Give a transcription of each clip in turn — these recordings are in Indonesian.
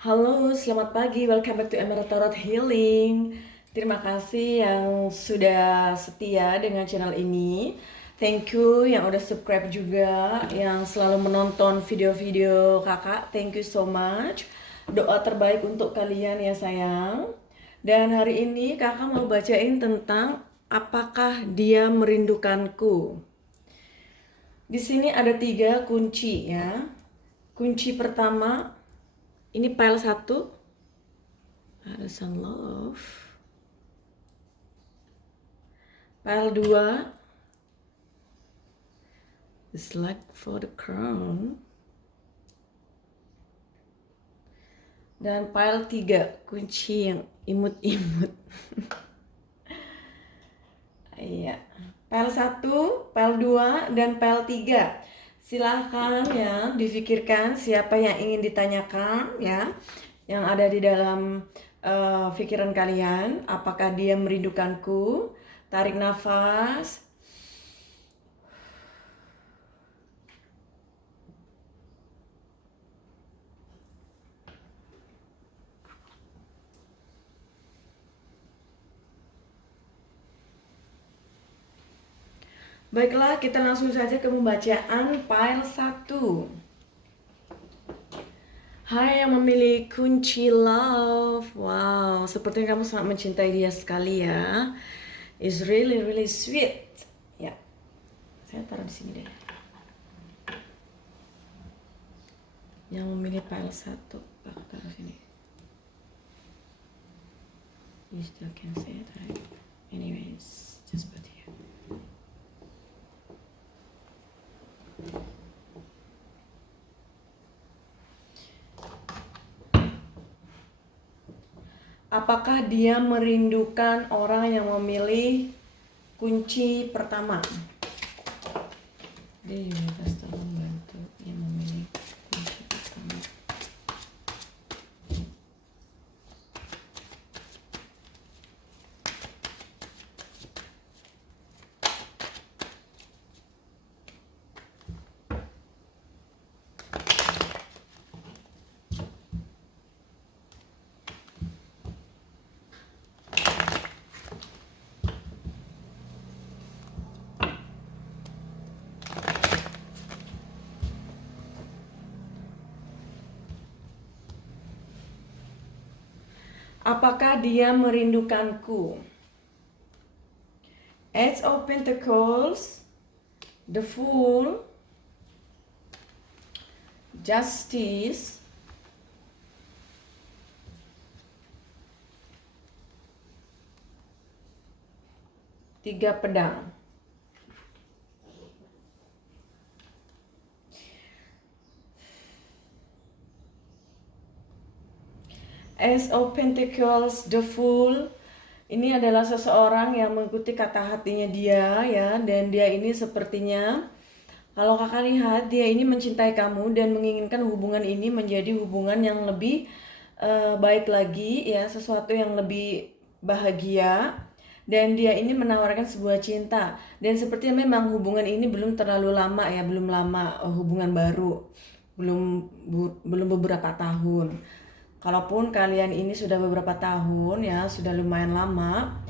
Halo, selamat pagi. Welcome back to Emerald Tarot Healing. Terima kasih yang sudah setia dengan channel ini. Thank you yang udah subscribe juga, yang selalu menonton video-video kakak. Thank you so much. Doa terbaik untuk kalian ya sayang. Dan hari ini kakak mau bacain tentang apakah dia merindukanku. Di sini ada 3 kunci ya. Kunci pertama, ini pile 1. Ada Sun Love. Pile 2. The Slide for the Crown. Dan pile 3. Kunci yang imut-imut. Iya. Pile 1, pile 2, dan pile 3. Silahkan ya difikirkan siapa yang ingin ditanyakan ya. Yang ada di dalam pikiran kalian. Apakah dia merindukanku? Tarik nafas. Baiklah, kita langsung saja ke pembacaan pile 1. Hai yang memilih kunci love. Wow, sepertinya kamu sangat mencintai dia sekali ya. It's really really sweet. Ya, saya taruh di sini deh. Yang memilih pile 1, aku taruh sini. You still can say it, right? Anyways, just put here. Apakah dia merindukan orang yang memilih kunci pertama? Dia universe tolong bantu yang memilih kunci pertama. Apakah dia merindukanku? Ace of Pentacles, The Fool, Justice, Tiga Pedang. Ace of Pentacles, The Fool. Ini adalah seseorang yang mengikuti kata hatinya dia ya. Dan dia ini sepertinya, kalau kakak lihat, dia ini mencintai kamu dan menginginkan hubungan ini menjadi hubungan yang lebih baik lagi ya. Sesuatu yang lebih bahagia. Dan dia ini menawarkan sebuah cinta. Dan sepertinya memang hubungan ini belum terlalu lama ya. Belum lama, hubungan baru. Belum beberapa tahun. Kalaupun kalian ini sudah beberapa tahun ya, sudah lumayan lama,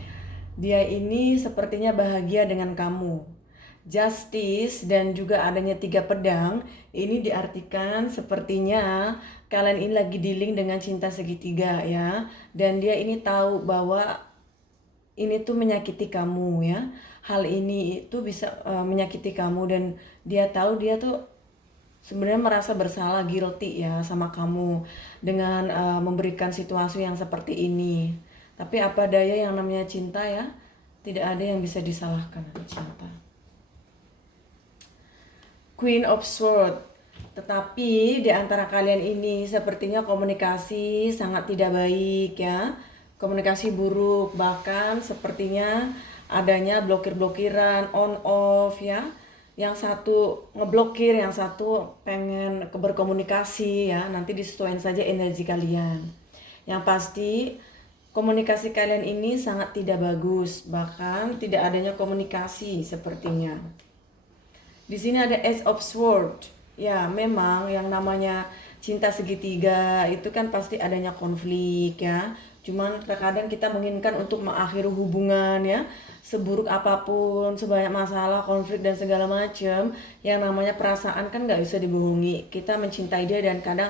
dia ini sepertinya bahagia dengan kamu. Justice dan juga adanya Tiga Pedang, ini diartikan sepertinya kalian ini lagi dealing dengan cinta segitiga ya. Dan dia ini tahu bahwa ini tuh menyakiti kamu ya. Hal ini itu bisa menyakiti kamu dan dia tahu dia tuh sebenarnya merasa bersalah, guilty ya sama kamu dengan memberikan situasi yang seperti ini. Tapi apa daya, yang namanya cinta ya, tidak ada yang bisa disalahkan cinta. Queen of Swords. Tetapi di antara kalian ini sepertinya komunikasi sangat tidak baik ya. Komunikasi buruk, bahkan sepertinya adanya blokir-blokiran, on off ya. Yang satu ngeblokir, yang satu pengen berkomunikasi ya. Nanti disesuaikan saja energi kalian. Yang pasti komunikasi kalian ini sangat tidak bagus, bahkan tidak adanya komunikasi sepertinya. Di sini ada Ace of Swords. Ya, memang yang namanya cinta segitiga itu kan pasti adanya konflik ya. Cuman terkadang kita menginginkan untuk mengakhiri hubungan ya, seburuk apapun, sebanyak masalah, konflik dan segala macam, yang namanya perasaan kan nggak bisa dibohongi. Kita mencintai dia dan kadang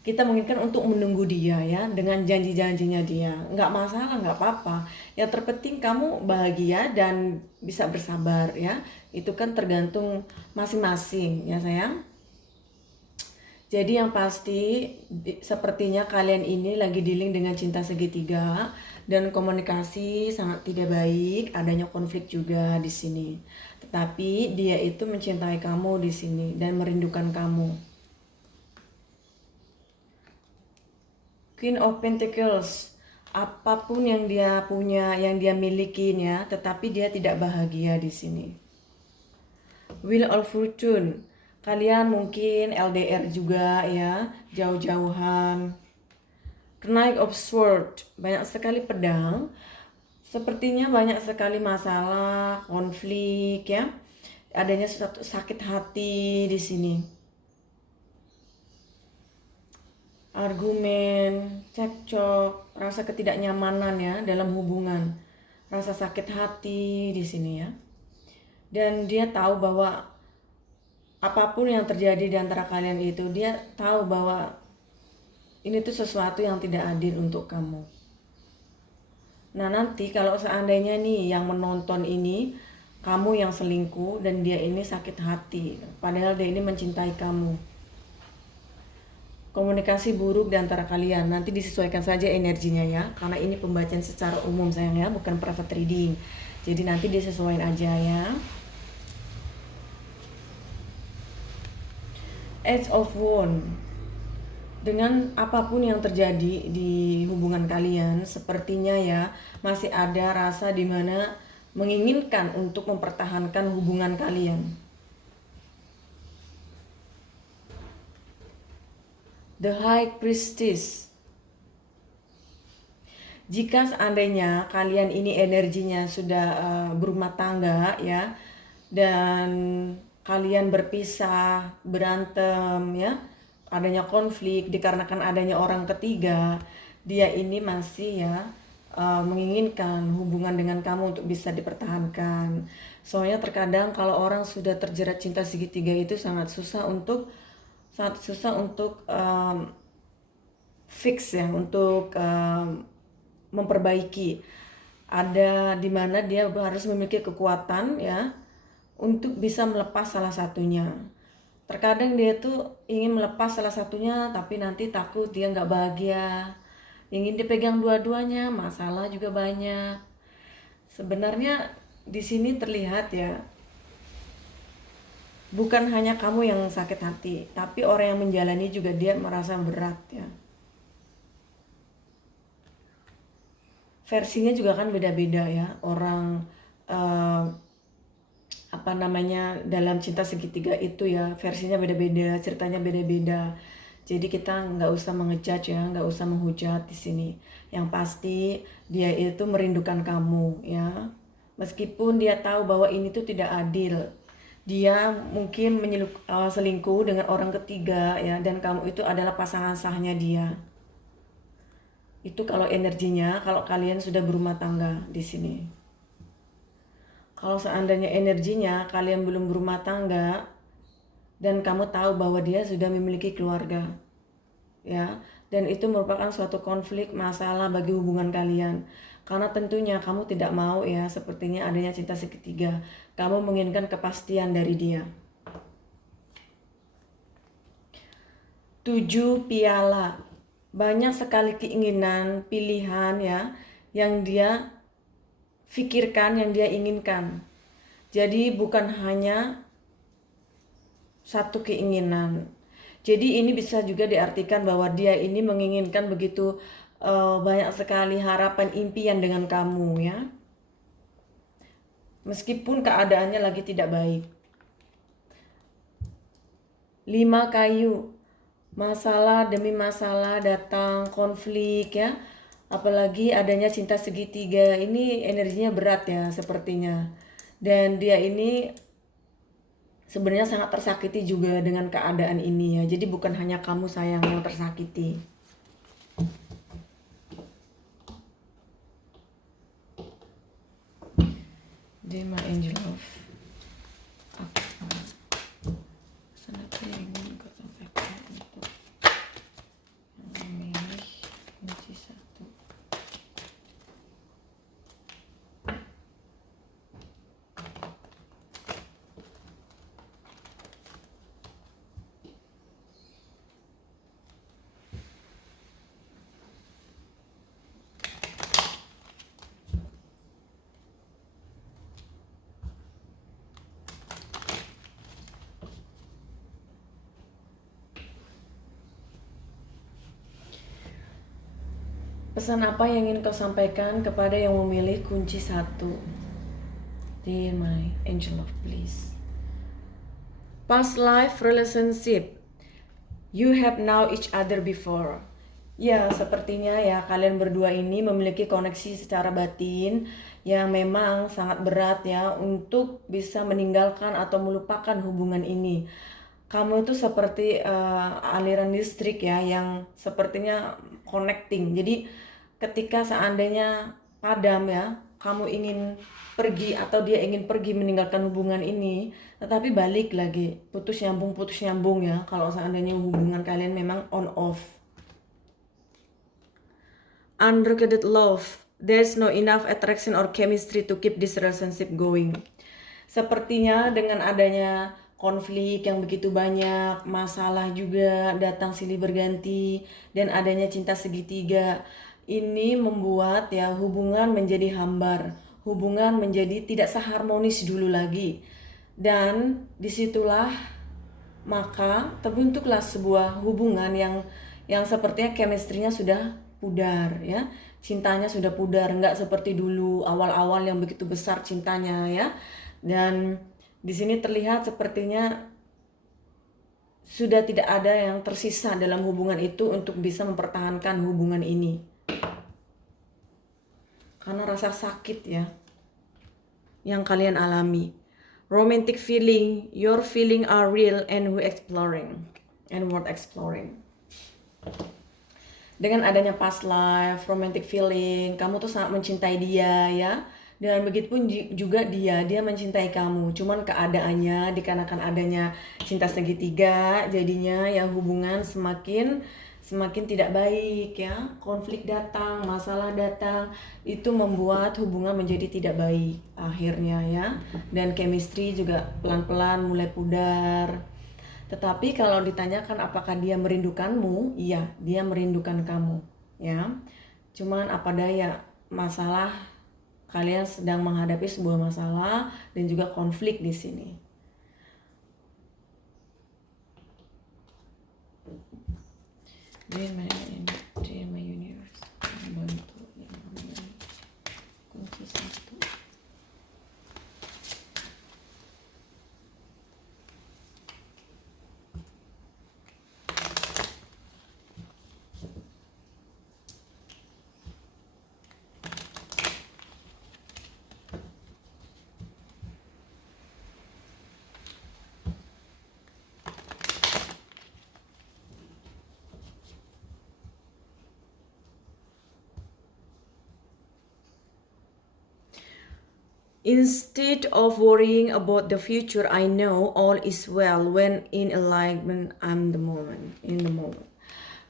kita menginginkan untuk menunggu dia ya dengan janji-janjinya dia. Nggak masalah, nggak apa-apa. Yang terpenting kamu bahagia dan bisa bersabar ya. Itu kan tergantung masing-masing ya sayang. Jadi yang pasti sepertinya kalian ini lagi dealing dengan cinta segitiga dan komunikasi sangat tidak baik, adanya konflik juga di sini. Tetapi dia itu mencintai kamu di sini dan merindukan kamu. Queen of Pentacles, apapun yang dia punya, yang dia milikin ya, tetapi dia tidak bahagia di sini. Wheel of Fortune, kalian mungkin LDR juga ya, jauh-jauhan. Knight of Swords, banyak sekali pedang. Sepertinya banyak sekali masalah, konflik ya. Adanya suatu sakit hati di sini. Argumen, cekcok, rasa ketidaknyamanan ya dalam hubungan. Rasa sakit hati di sini ya. Dan dia tahu bahwa apapun yang terjadi di antara kalian itu, dia tahu bahwa ini tuh sesuatu yang tidak adil untuk kamu. Nah nanti kalau seandainya nih yang menonton ini, kamu yang selingkuh dan dia ini sakit hati, padahal dia ini mencintai kamu. Komunikasi buruk di antara kalian, nanti disesuaikan saja energinya ya, karena ini pembacaan secara umum sayang ya, bukan private reading. Jadi nanti disesuaikan aja ya. Edge of Wands, dengan apapun yang terjadi di hubungan kalian, sepertinya ya masih ada rasa dimana menginginkan untuk mempertahankan hubungan kalian. The High Priestess, jika seandainya kalian ini energinya sudah berumah tangga ya, dan kalian berpisah, berantem ya, adanya konflik dikarenakan adanya orang ketiga, dia ini masih ya menginginkan hubungan dengan kamu untuk bisa dipertahankan. Soalnya terkadang kalau orang sudah terjerat cinta segitiga itu sangat susah untuk fix ya, untuk memperbaiki. Ada dimana dia harus memiliki kekuatan ya untuk bisa melepas salah satunya. Terkadang dia tuh ingin melepas salah satunya tapi nanti takut dia nggak bahagia. Ingin dipegang dua-duanya, masalah juga banyak. Sebenarnya di sini terlihat ya, bukan hanya kamu yang sakit hati, tapi orang yang menjalani juga dia merasa berat ya. Versinya juga kan beda-beda ya, orang dalam cinta segitiga itu ya, versinya beda-beda, ceritanya beda-beda. Jadi kita nggak usah mengejudge ya, nggak usah menghujat di sini. Yang pasti dia itu merindukan kamu ya, meskipun dia tahu bahwa ini tuh tidak adil. Dia mungkin selingkuh dengan orang ketiga ya, dan kamu itu adalah pasangan sahnya dia. Itu kalau energinya, kalau kalian sudah berumah tangga di sini. Kalau seandainya energinya kalian belum berumah tangga dan kamu tahu bahwa dia sudah memiliki keluarga, ya, dan itu merupakan suatu konflik masalah bagi hubungan kalian. Karena tentunya kamu tidak mau ya, sepertinya adanya cinta segitiga. Kamu menginginkan kepastian dari dia. 7 piala. Banyak sekali keinginan, pilihan ya, yang dia pikirkan, yang dia inginkan. Jadi bukan hanya satu keinginan. Jadi ini bisa juga diartikan bahwa dia ini menginginkan begitu banyak sekali harapan, impian dengan kamu ya. Meskipun keadaannya lagi tidak baik. 5 kayu. Masalah demi masalah datang, konflik ya. Apalagi adanya cinta segitiga, ini energinya berat ya sepertinya. Dan dia ini sebenarnya sangat tersakiti juga dengan keadaan ini ya. Jadi bukan hanya kamu sayang yang tersakiti. Dear my angel of apa pesan apa yang ingin kau sampaikan untuk yang memilih kunci 1. Pesan apa yang ingin kau sampaikan kepada yang memilih kunci 1? Dear my angel of bliss. Past life relationship. You have know each other before. Ya, sepertinya ya kalian berdua ini memiliki koneksi secara batin yang memang sangat berat ya untuk bisa meninggalkan atau melupakan hubungan ini. Kamu itu seperti aliran listrik ya yang sepertinya connecting. Jadi ketika seandainya padam ya, kamu ingin pergi atau dia ingin pergi meninggalkan hubungan ini, tetapi balik lagi, putus nyambung ya kalau seandainya hubungan kalian memang on off. Unrequited love, there's no enough attraction or chemistry to keep this relationship going. Sepertinya dengan adanya konflik yang begitu banyak, masalah juga datang silih berganti, dan adanya cinta segitiga, ini membuat ya hubungan menjadi hambar, hubungan menjadi tidak seharmonis dulu lagi. Dan disitulah maka terbentuklah sebuah hubungan yang sepertinya chemistry-nya sudah pudar ya. Cintanya sudah pudar, nggak seperti dulu awal-awal yang begitu besar cintanya ya. Dan di sini terlihat sepertinya sudah tidak ada yang tersisa dalam hubungan itu untuk bisa mempertahankan hubungan ini. Karena rasa sakit ya yang kalian alami. Romantic feeling, your feeling are real and worth exploring. Dengan adanya past life, romantic feeling, kamu tuh sangat mencintai dia ya. Dan begitupun juga dia mencintai kamu. Cuman keadaannya dikarenakan adanya cinta segitiga, jadinya ya hubungan semakin tidak baik ya. Konflik datang, masalah datang, itu membuat hubungan menjadi tidak baik akhirnya ya. Dan chemistry juga pelan-pelan mulai pudar. Tetapi kalau ditanyakan apakah dia merindukanmu, iya, dia merindukan kamu ya. Cuman apa daya, masalah kalian sedang menghadapi sebuah masalah dan juga konflik di sini. Dear my universe, bantu yang memilih kunci 1. Instead of worrying about the future, I know all is well. When in alignment, I'm in the moment.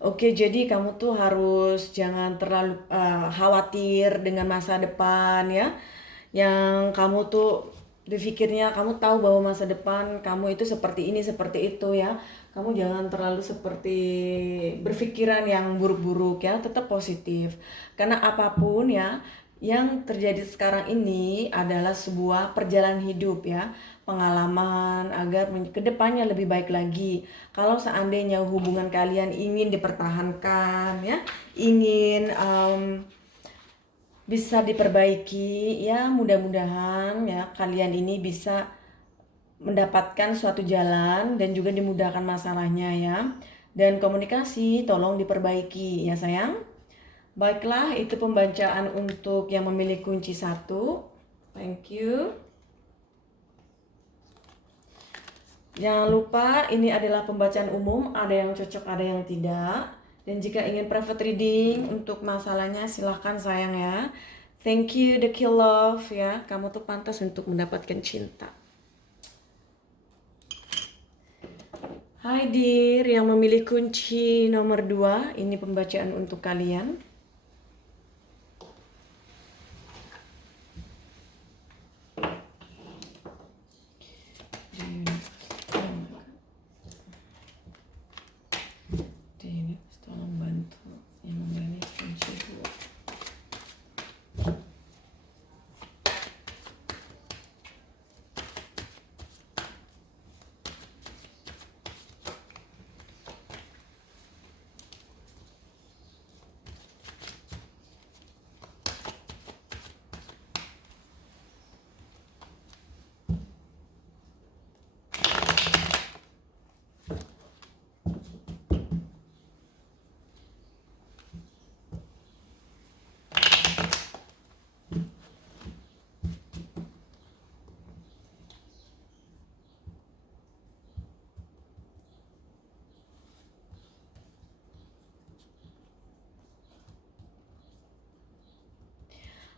Oke, jadi kamu tuh harus jangan terlalu khawatir dengan masa depan ya. Yang kamu tuh berpikirnya, kamu tahu bahwa masa depan kamu itu seperti ini, seperti itu ya. Kamu jangan terlalu seperti berpikiran yang buruk-buruk ya, tetap positif. Karena apapun ya, yang terjadi sekarang ini adalah sebuah perjalanan hidup ya, pengalaman agar kedepannya lebih baik lagi. Kalau seandainya hubungan kalian ingin dipertahankan ya, ingin bisa diperbaiki ya, mudah-mudahan ya kalian ini bisa mendapatkan suatu jalan dan juga dimudahkan masalahnya ya. Dan komunikasi tolong diperbaiki ya sayang. Baiklah, itu pembacaan untuk yang memilih kunci 1. Thank you. Jangan lupa ini adalah pembacaan umum, ada yang cocok, ada yang tidak. Dan jika ingin private reading untuk masalahnya silahkan sayang ya. Thank you the kill love ya, kamu tuh pantas untuk mendapatkan cinta. Hai dear yang memilih kunci nomor 2, ini pembacaan untuk kalian. Tolong bantu yang memilih kunci 2.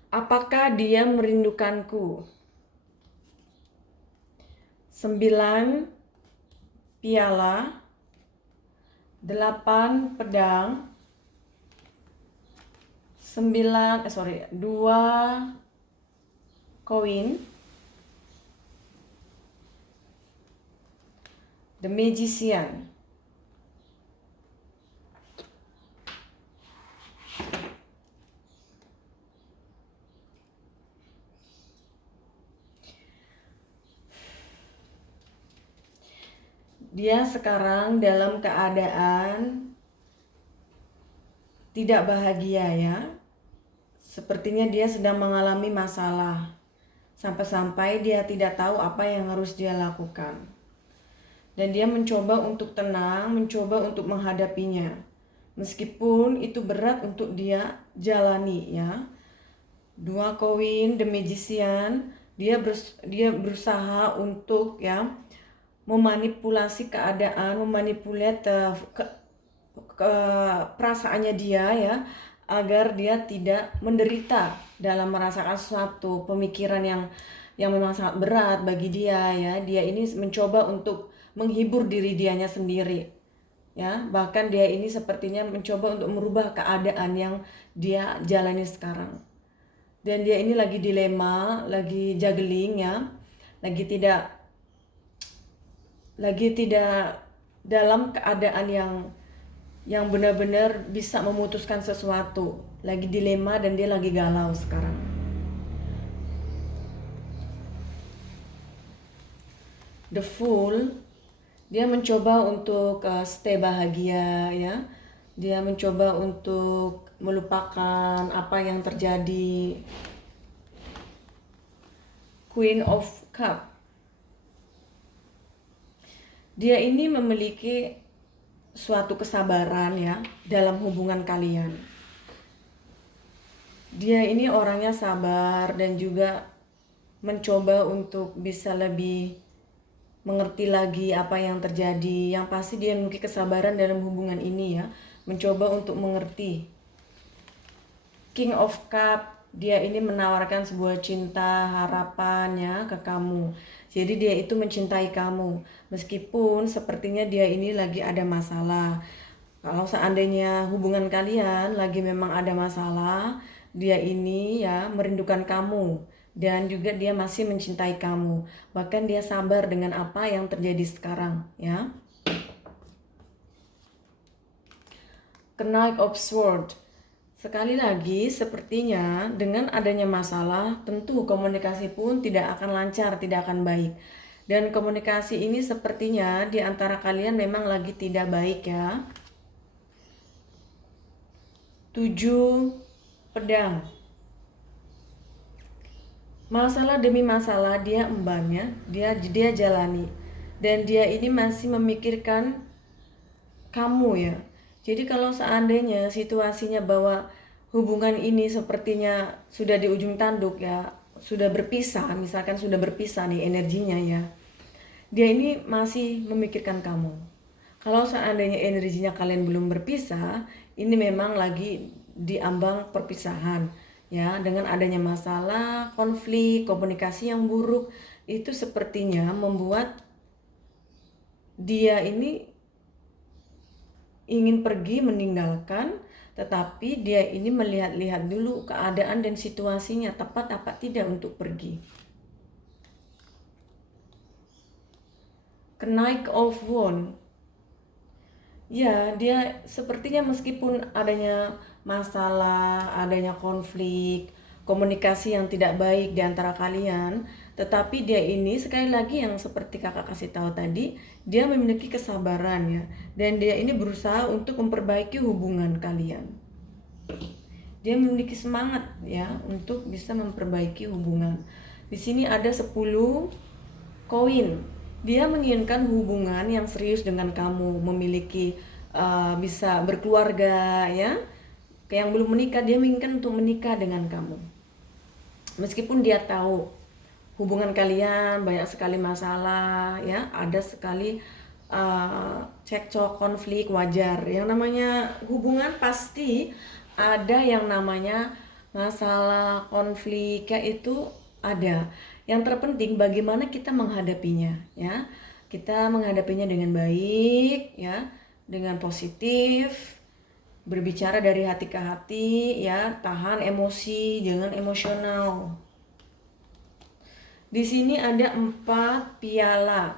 Apakah dia merindukanku? 9 piala, 8 pedang, 2 koin, The Magician. Dia sekarang dalam keadaan tidak bahagia ya. Sepertinya dia sedang mengalami masalah. Sampai-sampai dia tidak tahu apa yang harus dia lakukan. Dan dia mencoba untuk tenang, mencoba untuk menghadapinya. Meskipun itu berat untuk dia jalani ya. 2 koin, The Magician, dia berusaha untuk ya memanipulasi keadaan, memanipulasi perasaannya dia ya, agar dia tidak menderita dalam merasakan sesuatu pemikiran yang memang sangat berat bagi dia ya. Dia ini mencoba untuk menghibur diri dianya sendiri ya, bahkan dia ini sepertinya mencoba untuk merubah keadaan yang dia jalani sekarang. Dan dia ini lagi dilema, lagi juggling ya, lagi tidak dalam keadaan yang benar-benar bisa memutuskan sesuatu, lagi dilema dan dia lagi galau sekarang. The Fool, dia mencoba untuk stay bahagia ya, dia mencoba untuk melupakan apa yang terjadi. Queen of Cup, dia ini memiliki suatu kesabaran ya dalam hubungan kalian. Dia ini orangnya sabar dan juga mencoba untuk bisa lebih mengerti lagi apa yang terjadi. Yang pasti dia memiliki kesabaran dalam hubungan ini ya, mencoba untuk mengerti. King of Cup, dia ini menawarkan sebuah cinta harapannya ke kamu. Jadi dia itu mencintai kamu, meskipun sepertinya dia ini lagi ada masalah. Kalau seandainya hubungan kalian lagi memang ada masalah, dia ini ya merindukan kamu dan juga dia masih mencintai kamu. Bahkan dia sabar dengan apa yang terjadi sekarang ya. Knight of Swords. Sekali lagi, sepertinya dengan adanya masalah, tentu komunikasi pun tidak akan lancar, tidak akan baik. Dan komunikasi ini sepertinya di antara kalian memang lagi tidak baik ya. 7 pedang. Masalah demi masalah dia embannya, dia jalani. Dan dia ini masih memikirkan kamu ya. Jadi kalau seandainya situasinya bahwa hubungan ini sepertinya sudah di ujung tanduk ya, sudah berpisah, misalkan sudah berpisah nih energinya ya. dia ini masih memikirkan kamu. Kalau seandainya energinya kalian belum berpisah, ini memang lagi di ambang perpisahan ya, dengan adanya masalah, konflik, komunikasi yang buruk itu sepertinya membuat dia ini ingin pergi meninggalkan, tetapi dia ini melihat-lihat dulu keadaan dan situasinya tepat apa tidak untuk pergi. Knight of Wands. Ya, dia sepertinya meskipun adanya masalah, adanya konflik, komunikasi yang tidak baik di antara kalian, tetapi dia ini sekali lagi yang seperti kakak kasih tahu tadi, dia memiliki kesabaran ya, dan dia ini berusaha untuk memperbaiki hubungan kalian. Dia memiliki semangat ya untuk bisa memperbaiki hubungan. Di sini ada 10 koin. Dia menginginkan hubungan yang serius dengan kamu, memiliki bisa berkeluarga ya. Yang belum menikah, dia menginginkan untuk menikah dengan kamu. Meskipun dia tahu hubungan kalian banyak sekali masalah ya, ada sekali cekcok, konflik, wajar. Yang namanya hubungan pasti ada yang namanya masalah, konflik ya, itu ada. Yang terpenting bagaimana kita menghadapinya ya. Kita menghadapinya dengan baik ya, dengan positif, berbicara dari hati ke hati ya, tahan emosi, jangan emosional. Di sini ada 4 piala.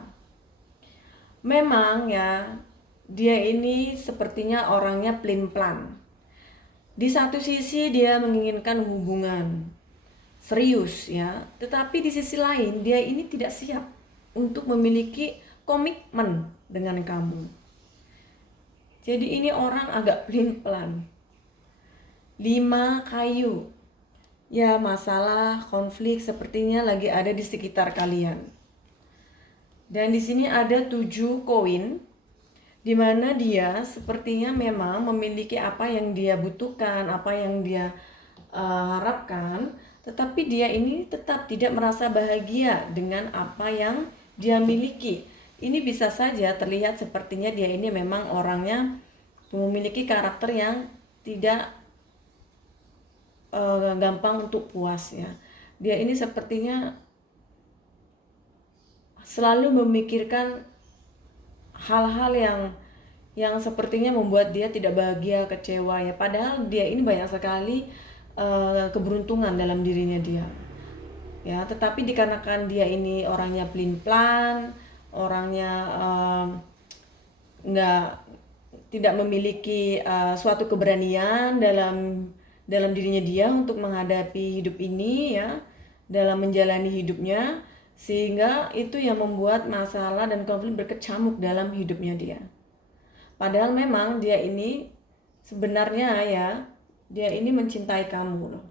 Memang ya, dia ini sepertinya orangnya pelin-pelan. Di satu sisi dia menginginkan hubungan serius ya, tetapi di sisi lain dia ini tidak siap untuk memiliki komitmen dengan kamu. Jadi ini orang agak pelin-pelan. 5 kayu. Ya, masalah, konflik sepertinya lagi ada di sekitar kalian. Dan di sini ada 7 koin, di mana dia sepertinya memang memiliki apa yang dia butuhkan, apa yang dia harapkan, tetapi dia ini tetap tidak merasa bahagia dengan apa yang dia miliki. Ini bisa saja terlihat sepertinya dia ini memang orangnya memiliki karakter yang tidak gampang untuk puas ya. Dia ini sepertinya selalu memikirkan hal-hal yang sepertinya membuat dia tidak bahagia, kecewa ya. Padahal dia ini banyak sekali keberuntungan dalam dirinya dia. Ya, tetapi dikarenakan dia ini orangnya pelin-pelan, orangnya nggak tidak memiliki suatu keberanian dalam dirinya dia untuk menghadapi hidup ini ya, dalam menjalani hidupnya, sehingga itu yang membuat masalah dan konflik berkecamuk dalam hidupnya dia. Padahal memang dia ini sebenarnya ya, dia ini mencintai kamu loh.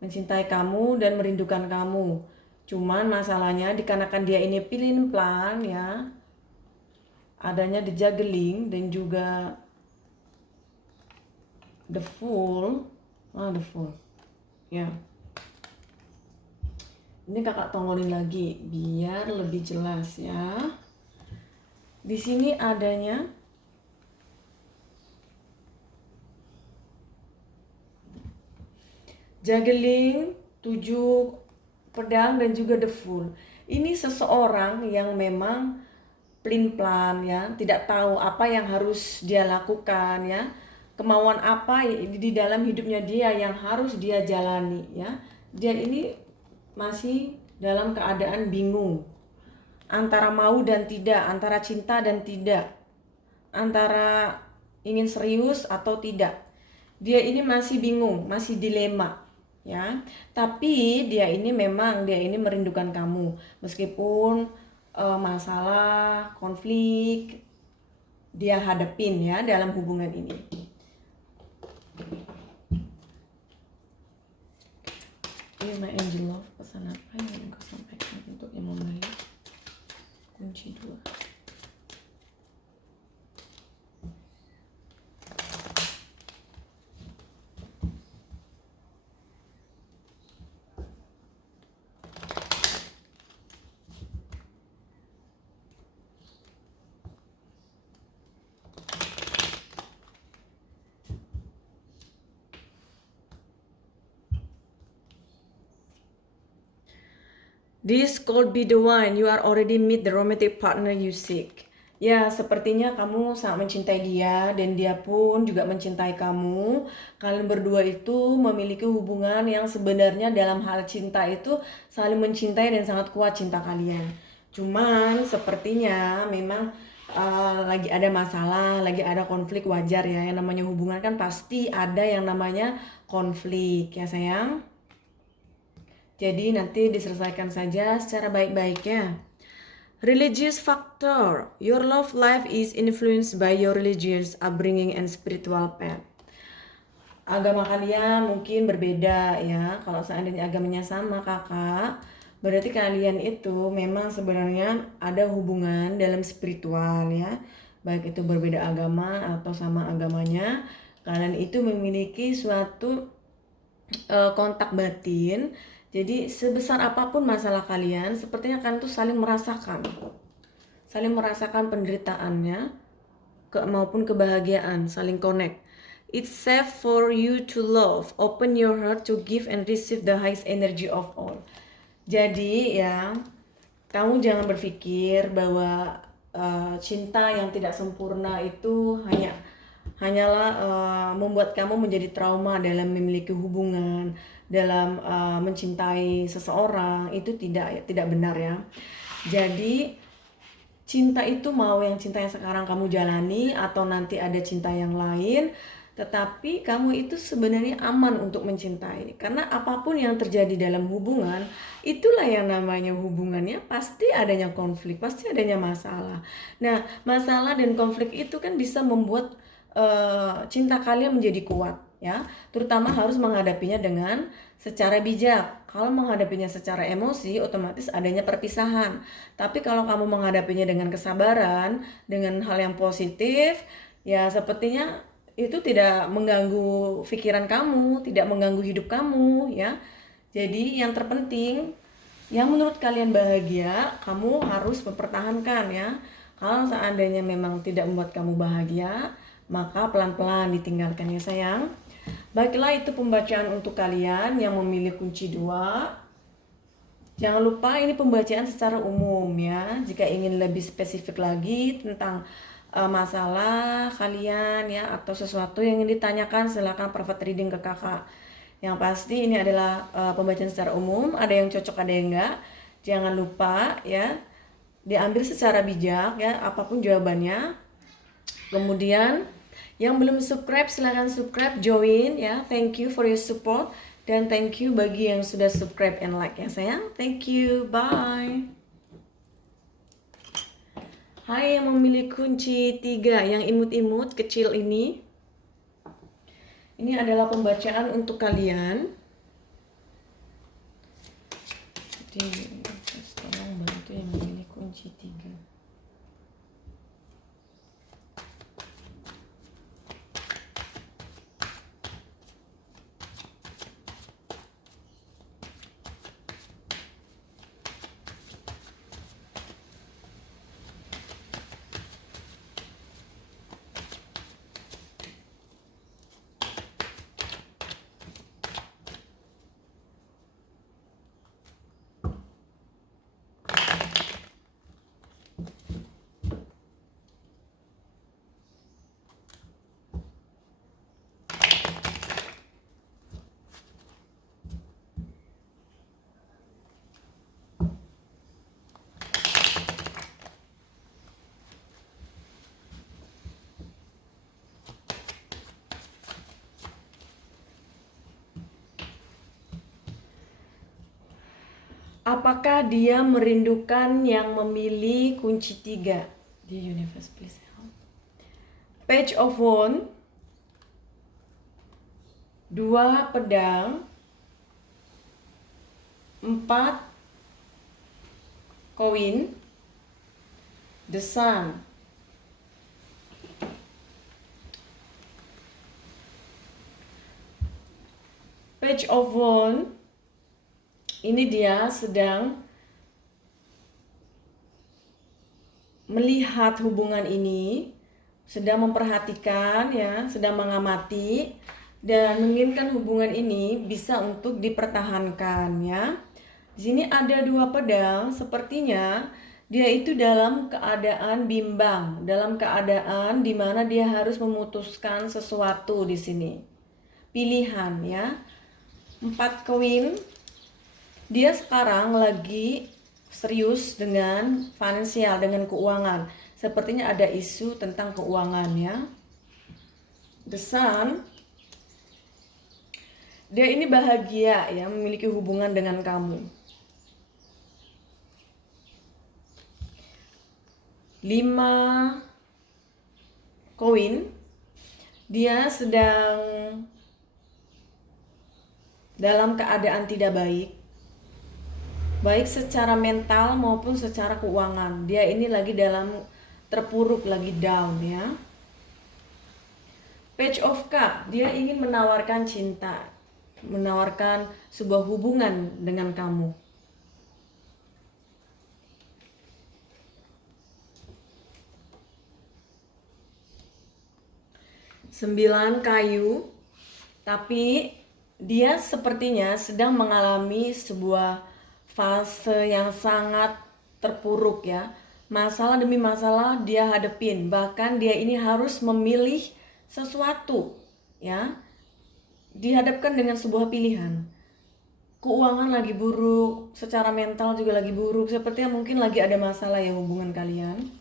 Mencintai kamu dan merindukan kamu. Cuman masalahnya dikarenakan dia ini pelin-pelan ya, adanya the juggling dan juga the fool. The fool. Ya. Ini kakak tongolin lagi biar lebih jelas ya. Di sini adanya juggling, 7 pedang dan juga the fool. Ini seseorang yang memang pelin-pelan ya, tidak tahu apa yang harus dia lakukan ya. Kemauan apa di dalam hidupnya dia yang harus dia jalani ya. Dia ini masih dalam keadaan bingung. Antara mau dan tidak, antara cinta dan tidak. Antara ingin serius atau tidak. Dia ini masih bingung, masih dilema. Ya, tapi dia ini memang merindukan kamu meskipun masalah konflik dia hadapin ya dalam hubungan ini. My angel love, pesan apa yang ingin kau sampaikan untuk yang memilih kunci 2. This could be the one you are already meet the romantic partner you seek. Ya, sepertinya kamu sangat mencintai dia dan dia pun juga mencintai kamu. Kalian berdua itu memiliki hubungan yang sebenarnya dalam hal cinta itu saling mencintai dan sangat kuat cinta kalian. Cuman sepertinya memang lagi ada masalah, lagi ada konflik, wajar ya. Yang namanya hubungan kan pasti ada yang namanya konflik ya sayang. Jadi nanti diselesaikan saja secara baik-baiknya. Religious factor. Your love life is influenced by your religious upbringing and spiritual path. Agama kalian mungkin berbeda ya. Kalau seandainya agamanya sama kakak, berarti kalian itu memang sebenarnya ada hubungan dalam spiritual ya. Baik itu berbeda agama atau sama agamanya, kalian itu memiliki suatu kontak batin. Jadi sebesar apapun masalah kalian, sepertinya kalian tuh saling merasakan penderitaannya maupun kebahagiaan, saling connect. It's safe for you to love, open your heart to give and receive the highest energy of all. Jadi ya, kamu jangan berpikir bahwa cinta yang tidak sempurna itu hanyalah membuat kamu menjadi trauma dalam memiliki hubungan, dalam mencintai seseorang. Itu tidak benar ya. Jadi cinta itu mau yang cinta yang sekarang kamu jalani atau nanti ada cinta yang lain, tetapi kamu itu sebenarnya aman untuk mencintai. Karena apapun yang terjadi dalam hubungan, itulah yang namanya hubungannya, pasti adanya konflik, pasti adanya masalah. Nah, masalah dan konflik itu kan bisa membuat cinta kalian menjadi kuat ya. Terutama harus menghadapinya dengan secara bijak. Kalau menghadapinya secara emosi, otomatis adanya perpisahan. Tapi kalau kamu menghadapinya dengan kesabaran, dengan hal yang positif, ya sepertinya itu tidak mengganggu pikiran kamu, tidak mengganggu hidup kamu ya. Jadi yang terpenting, yang menurut kalian bahagia, kamu harus mempertahankan ya. Kalau seandainya memang tidak membuat kamu bahagia, maka pelan-pelan ditinggalkan ya sayang. Baiklah, itu pembacaan untuk kalian yang memilih kunci 2. Jangan lupa ini pembacaan secara umum ya. Jika ingin lebih spesifik lagi tentang masalah kalian ya atau sesuatu yang ingin ditanyakan, silakan private reading ke kakak. Yang pasti ini adalah pembacaan secara umum, ada yang cocok ada yang enggak. Jangan lupa ya, diambil secara bijak ya apapun jawabannya. Kemudian yang belum subscribe silahkan subscribe, join ya. Thank you for your support dan thank you bagi yang sudah subscribe and like ya sayang. Thank you, bye. Hai yang memilih kunci 3 yang imut-imut kecil ini. Ini adalah pembacaan untuk kalian. Jadi tolong bantu yang memilih kunci 3. Apakah dia merindukan yang memilih kunci 3? The universe please help. Page of Wands, 2 pedang, 4 koin, the sun. Page of Wands, ini dia sedang melihat hubungan ini, sedang memperhatikan ya, sedang mengamati dan menginginkan hubungan ini bisa untuk dipertahankan ya. Di sini ada 2 pedang, sepertinya dia itu dalam keadaan bimbang, dalam keadaan di mana dia harus memutuskan sesuatu di sini. Pilihan ya. 4 koin, dia sekarang lagi serius dengan finansial, dengan keuangan. Sepertinya ada isu tentang keuangan ya. The Sun, dia ini bahagia ya, memiliki hubungan dengan kamu. 5 koin, dia sedang dalam keadaan tidak baik, baik secara mental maupun secara keuangan. Dia ini lagi dalam terpuruk, lagi down ya. Page of Cup, dia ingin menawarkan cinta, menawarkan sebuah hubungan dengan kamu. 9 kayu, tapi dia sepertinya sedang mengalami sebuah fase yang sangat terpuruk ya. Masalah demi masalah dia hadepin, bahkan dia ini harus memilih sesuatu ya. Dihadapkan dengan sebuah pilihan. Keuangan lagi buruk, secara mental juga lagi buruk, sepertinya mungkin lagi ada masalah ya hubungan kalian.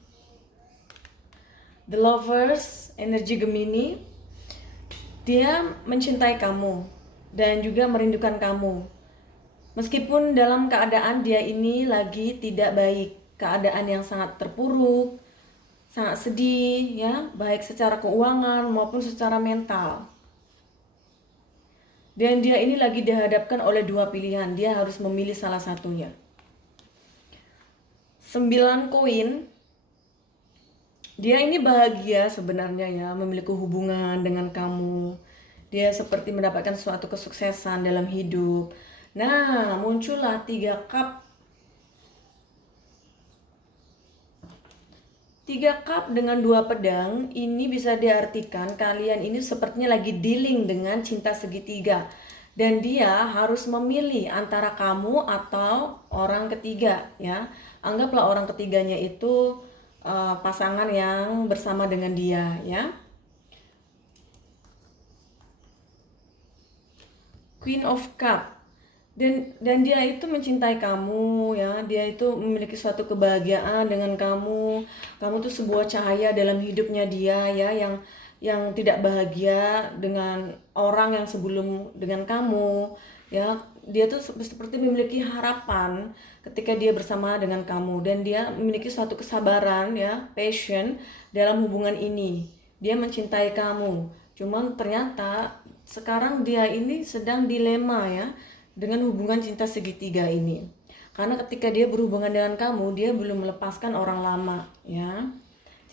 The Lovers, energi Gemini, dia mencintai kamu dan juga merindukan kamu. Meskipun dalam keadaan dia ini lagi tidak baik, keadaan yang sangat terpuruk, sangat sedih ya, baik secara keuangan maupun secara mental. Dan dia ini lagi dihadapkan oleh 2 pilihan, dia harus memilih salah satunya. 9 koin, dia ini bahagia sebenarnya ya, memiliki hubungan dengan kamu. Dia seperti mendapatkan suatu kesuksesan dalam hidup. Nah, muncullah 3 cup. 3 cup dengan 2 pedang, ini bisa diartikan kalian ini sepertinya lagi dealing dengan cinta segitiga. Dan dia harus memilih antara kamu atau orang ketiga ya. Anggaplah orang ketiganya itu pasangan yang bersama dengan dia ya. Queen of Cup, dan dia itu mencintai kamu ya, dia itu memiliki suatu kebahagiaan dengan kamu. Kamu tuh sebuah cahaya dalam hidupnya dia ya, yang tidak bahagia dengan orang yang sebelum dengan kamu ya. Dia tuh seperti memiliki harapan ketika dia bersama dengan kamu, dan dia memiliki suatu kesabaran ya, passion dalam hubungan ini. Dia mencintai kamu, cuman ternyata sekarang dia ini sedang dilema ya dengan hubungan cinta segitiga ini. Karena ketika dia berhubungan dengan kamu, dia belum melepaskan orang lama ya.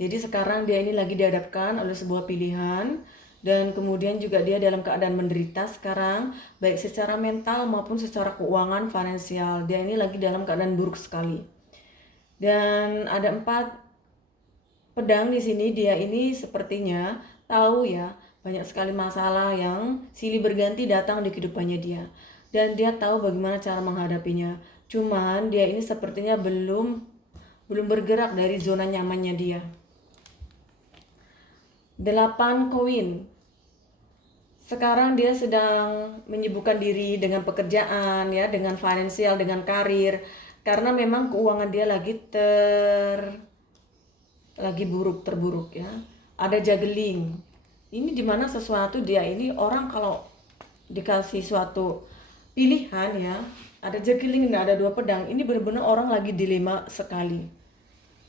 Jadi sekarang dia ini lagi dihadapkan oleh sebuah pilihan, dan kemudian juga dia dalam keadaan menderita sekarang, baik secara mental maupun secara keuangan finansial. Dia ini lagi dalam keadaan buruk sekali. Dan ada 4 pedang di sini. Dia ini sepertinya tahu ya, banyak sekali masalah yang silih berganti datang di kehidupannya dia. Dan dia tahu bagaimana cara menghadapinya. Cuman dia ini sepertinya belum bergerak dari zona nyamannya dia. 8 koin. Sekarang dia sedang menyibukkan diri dengan pekerjaan ya, dengan finansial, dengan karir. Karena memang keuangan dia lagi terburuk ya. Ada juggling. Ini dimana sesuatu dia ini, orang kalau dikasih suatu pilihan ya, ada juggling dan ada 2 pedang. Ini benar-benar orang lagi dilema sekali.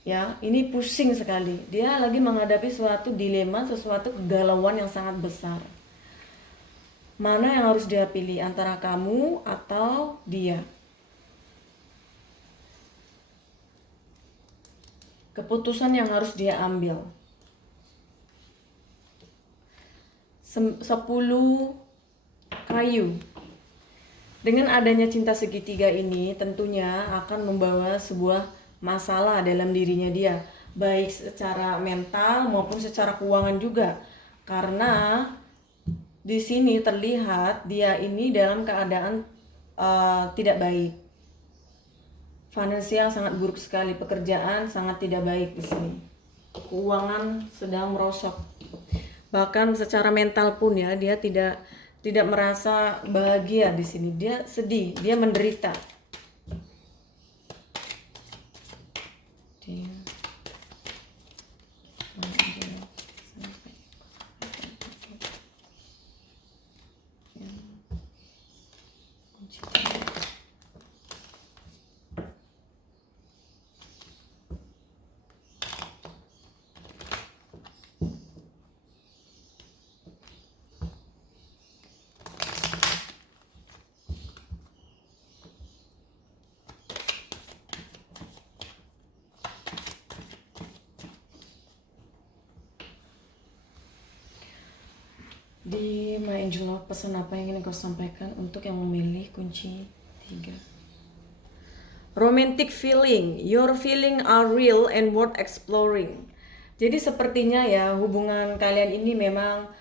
Ya, ini pusing sekali. Dia lagi menghadapi suatu dilema, sesuatu kegalauan yang sangat besar. Mana yang harus dia pilih, antara kamu atau dia? Keputusan yang harus dia ambil. 10 kayu. Dengan adanya cinta segitiga ini tentunya akan membawa sebuah masalah dalam dirinya dia, baik secara mental maupun secara keuangan juga. Karena di sini terlihat dia ini dalam keadaan tidak baik Finansial sangat buruk sekali, pekerjaan sangat tidak baik di sini. Keuangan sedang merosot. Bahkan secara mental pun ya, dia tidak merasa bahagia di sini. Dia sedih, dia menderita. Dia Di My Angel Love, pesan apa yang ingin kau sampaikan untuk yang memilih kunci 3? Romantic feeling, your feeling are real and worth exploring. Jadi sepertinya ya hubungan kalian ini memang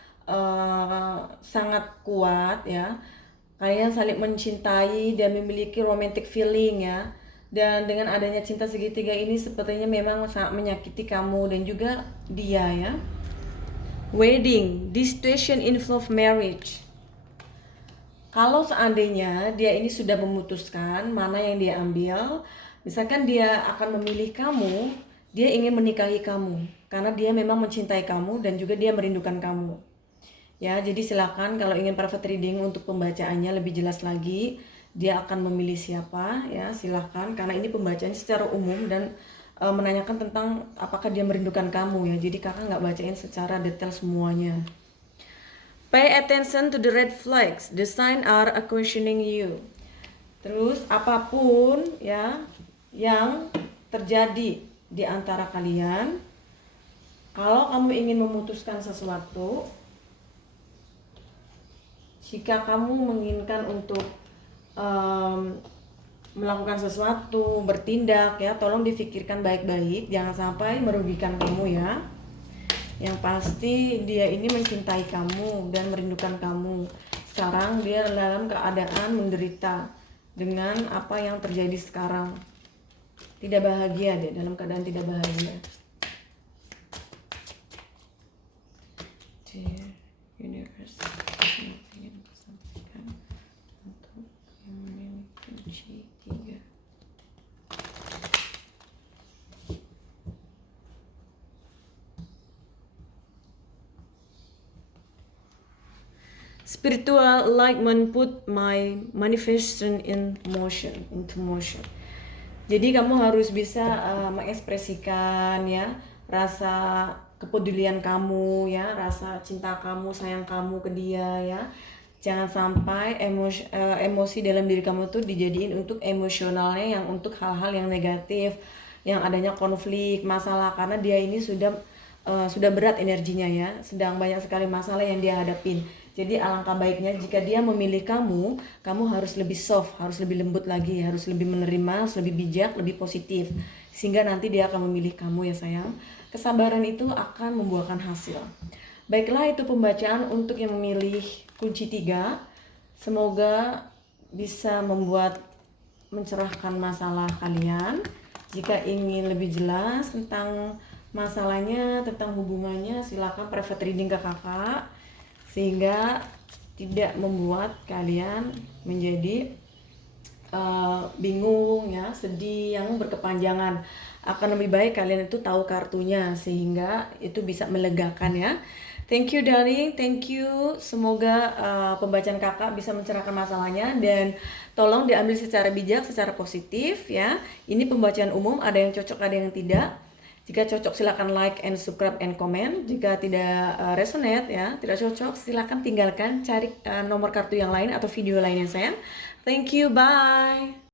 sangat kuat ya. Kalian saling mencintai dan memiliki romantic feeling ya. Dan dengan adanya cinta segitiga ini sepertinya memang sangat menyakiti kamu dan juga dia ya. Wedding, this situation involve marriage. Kalau seandainya dia ini sudah memutuskan mana yang dia ambil, misalkan dia akan memilih kamu, dia ingin menikahi kamu karena dia memang mencintai kamu dan juga dia merindukan kamu. Ya, jadi silakan kalau ingin private reading untuk pembacaannya lebih jelas lagi, dia akan memilih siapa ya, silakan karena ini pembacaan secara umum dan menanyakan tentang apakah dia merindukan kamu ya. Jadi kakak nggak bacain secara detail semuanya. Pay attention to the red flags. The sign are questioning you. Terus apapun ya yang terjadi di antara kalian, kalau kamu ingin memutuskan sesuatu, jika kamu menginginkan untuk melakukan sesuatu, bertindak ya, tolong difikirkan baik-baik, jangan sampai merugikan kamu ya. Yang pasti dia ini mencintai kamu dan merindukan kamu. Sekarang dia dalam keadaan menderita dengan apa yang terjadi sekarang. Tidak bahagia dia, dalam keadaan tidak bahagia. Dear Universe, ingin sampaikan untuk yang memiliki kunci 3. Spiritual enlightenment put my manifestation into motion. Jadi kamu harus bisa mengekspresikan ya rasa kepedulian kamu ya, rasa cinta kamu, sayang kamu ke dia ya. Jangan sampai emosi dalam diri kamu tuh dijadiin untuk emosionalnya yang untuk hal-hal yang negatif, yang adanya konflik, masalah, karena dia ini sudah berat energinya ya, sedang banyak sekali masalah yang dia hadapin. Jadi alangkah baiknya jika dia memilih kamu, kamu harus lebih soft, harus lebih lembut lagi, harus lebih menerima, harus lebih bijak, lebih positif. Sehingga nanti dia akan memilih kamu ya sayang. Kesabaran itu akan membuahkan hasil. Baiklah, itu pembacaan untuk yang memilih kunci 3. Semoga bisa mencerahkan masalah kalian. Jika ingin lebih jelas tentang masalahnya, tentang hubungannya, silakan private reading ke kakak, sehingga tidak membuat kalian menjadi bingung ya, sedih yang berkepanjangan. Akan lebih baik kalian itu tahu kartunya sehingga itu bisa melegakan ya. Thank you darling, thank you. Semoga pembacaan kakak bisa mencerahkan masalahnya dan tolong diambil secara bijak, secara positif ya. Ini pembacaan umum, ada yang cocok, ada yang tidak. Jika cocok silakan like and subscribe and comment. Jika tidak resonate ya, tidak cocok, silakan tinggalkan, cari nomor kartu yang lain atau video lain yang sayang. Thank you, bye.